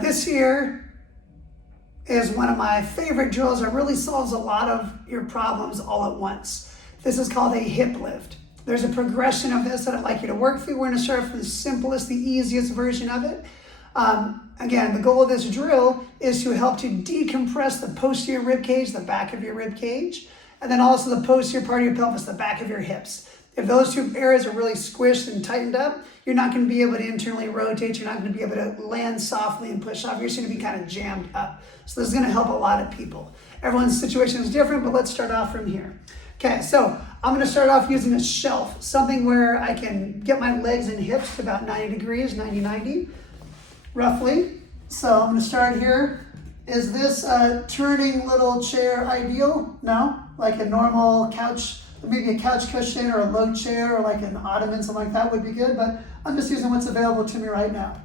This here is one of my favorite drills that really solves a lot of your problems all at once. This is called a hip lift. There's a progression of this that I'd like you to work through. We're going to start from the simplest, the easiest version of it. Again, the goal of this drill is to help to decompress the posterior rib cage, the back of your rib cage, and then also the posterior part of your pelvis, the back of your hips. If those two areas are really squished and tightened up, you're not going to be able to internally rotate. You're not going to be able to land softly and push off. You're just going to be kind of jammed up. So this is going to help a lot of people. Everyone's situation is different, but let's start off from here. Okay, so I'm going to start off using a shelf, something where I can get my legs and hips to about 90 degrees, 90, roughly. So I'm going to start here. Is this turning little chair ideal? No, like a normal couch, maybe a couch cushion or a low chair or like an ottoman, something like that would be good, but I'm just using what's available to me right now.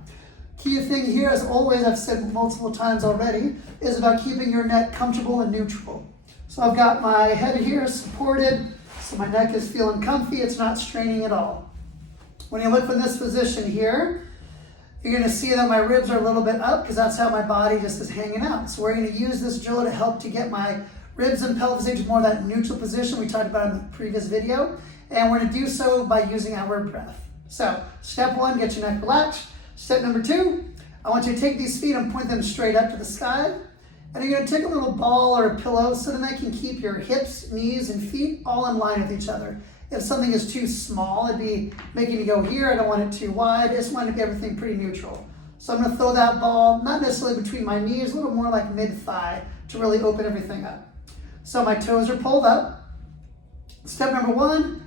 Key thing here, as always, I've said multiple times already, is about keeping your neck comfortable and neutral. So I've got my head here supported, so my neck is feeling comfy, it's not straining at all. When you look from this position here, you're gonna see that my ribs are a little bit up because that's how my body just is hanging out. So we're gonna use this drill to help to get my ribs and pelvis into more of that neutral position we talked about in the previous video. And we're gonna do so by using our breath. So step one, get your neck relaxed. Step number two, I want you to take these feet and point them straight up to the sky. And you're gonna take a little ball or a pillow so that I can keep your hips, knees, and feet all in line with each other. If something is too small, it'd be making you go here. I don't want it too wide. I just want to be everything pretty neutral. So I'm gonna throw that ball, not necessarily between my knees, a little more like mid-thigh to really open everything up. So my toes are pulled up. Step number one,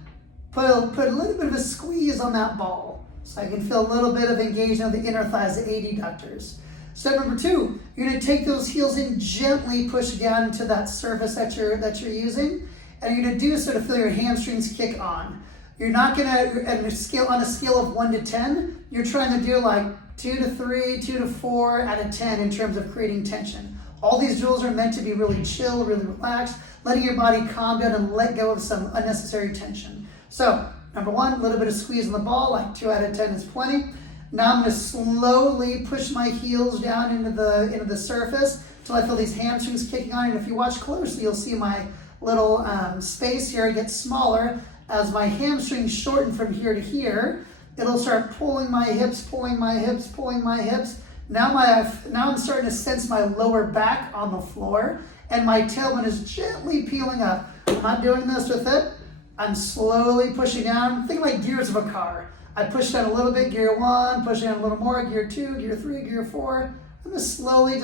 put a little bit of a squeeze on that ball. So I can feel a little bit of engagement of the inner thighs, the adductors. Step number two, you're gonna take those heels and gently push down into that surface that you're using. And you're gonna do so to feel your hamstrings kick on. You're not gonna, on a scale of 1 to 10, you're trying to do like 2 to 3, 2 to 4 out of 10 in terms of creating tension. All these drills are meant to be really chill, really relaxed, letting your body calm down and let go of some unnecessary tension. So, number one, a little bit of squeeze on the ball, like 2 out of 10 is plenty. Now I'm gonna slowly push my heels down into the surface until I feel these hamstrings kicking on. And if you watch closely, you'll see my little space here gets smaller. As my hamstrings shorten from here to here, it'll start pulling my hips, pulling my hips, pulling my hips. Now I'm starting to sense my lower back on the floor, and my tailbone is gently peeling up. I'm not doing this with it. I'm slowly pushing down. Think like gears of a car. I push down a little bit, gear 1, push down a little more, gear 2, gear 3, gear 4. I'm just slowly,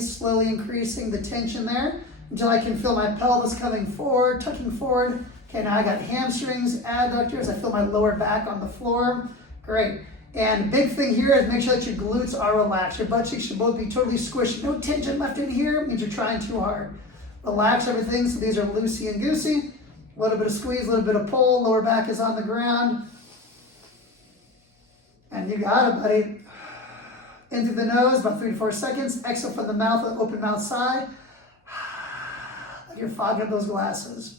slowly increasing the tension there until I can feel my pelvis coming forward, tucking forward. Okay, now I got hamstrings, adductors. I feel my lower back on the floor. Great. And big thing here is make sure that your glutes are relaxed. Your butt cheeks should both be totally squished. No tension left in here. It means you're trying too hard. Relax everything so these are loosey and goosey. A little bit of squeeze, a little bit of pull. Lower back is on the ground. And you got it, buddy. In through the nose, about 3 to 4 seconds. Exhale from the mouth, open mouth sigh. You're fogging up those glasses.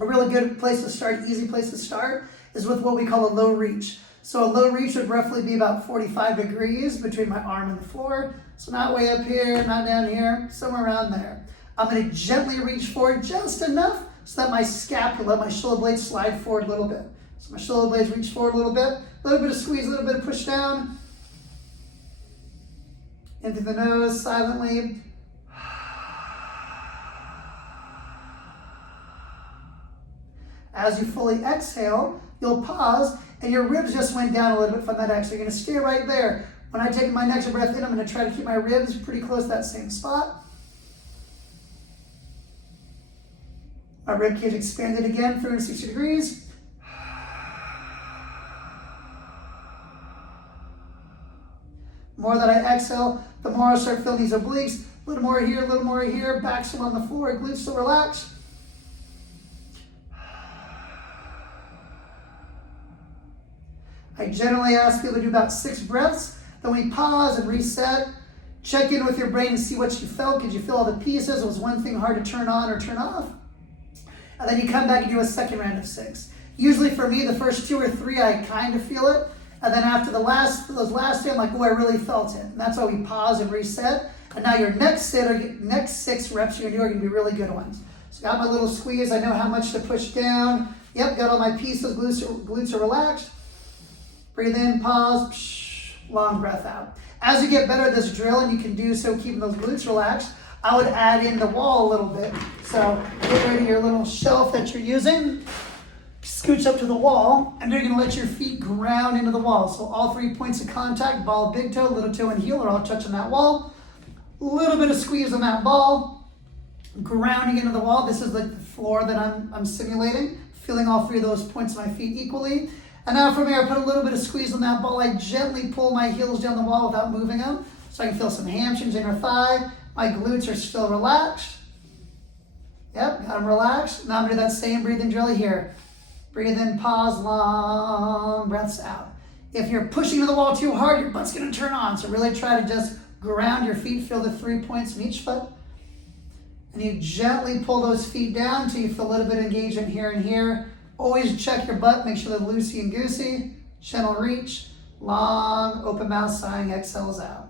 A really good place to start, easy place to start, is with what we call a low reach. So a low reach would roughly be about 45 degrees between my arm and the floor. So not way up here, not down here, somewhere around there. I'm gonna gently reach forward just enough so that my scapula, my shoulder blades slide forward a little bit. So my shoulder blades reach forward a little bit of squeeze, a little bit of push down. Into the nose, silently. As you fully exhale, you'll pause and your ribs just went down a little bit from that exhale. You're gonna stay right there. When I take my next breath in, I'm gonna try to keep my ribs pretty close to that same spot. My rib cage expanded again, 360 degrees. More that I exhale, the more I start feeling these obliques. A little more here, back still on the floor, glutes still relaxed. I generally ask people to do about 6 breaths. Then we pause and reset. Check in with your brain and see what you felt. Could you feel all the pieces? Was one thing hard to turn on or turn off? And then you come back and do a second round of 6. Usually for me, the first 2 or 3, I kind of feel it. And then after those last two, I'm like, oh, I really felt it. And that's why we pause and reset. And now your next 6 reps you're gonna do are gonna be really good ones. So got my little squeeze, I know how much to push down. Yep, got all my pieces, glutes are relaxed. Breathe in, pause, psh, long breath out. As you get better at this drill, and you can do so keeping those glutes relaxed, I would add in the wall a little bit. So get rid of your little shelf that you're using, scooch up to the wall, and you're gonna let your feet ground into the wall. So all 3 points of contact, ball, big toe, little toe, and heel are all touching that wall. A little bit of squeeze on that ball, grounding into the wall. This is like the floor that I'm simulating, feeling all 3 of those points of my feet equally. And now from here, I put a little bit of squeeze on that ball. I gently pull my heels down the wall without moving them, so I can feel some hamstrings, inner thigh. My glutes are still relaxed. Yep, got them relaxed. Now I'm gonna do that same breathing drill here. Breathe in, pause, long breaths out. If you're pushing to the wall too hard, your butt's gonna turn on. So really try to just ground your feet, feel the 3 points in each foot. And you gently pull those feet down until you feel a little bit of engagement here and here. Always check your butt, make sure they're loosey and goosey. Gentle reach, long, open mouth, sighing, exhales out.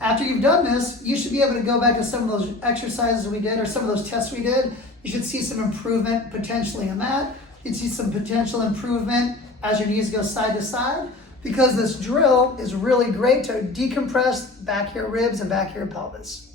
After you've done this, you should be able to go back to some of those exercises we did or some of those tests we did. You should see some improvement potentially in that. You'd see some potential improvement as your knees go side to side, because this drill is really great to decompress back your ribs and back your pelvis.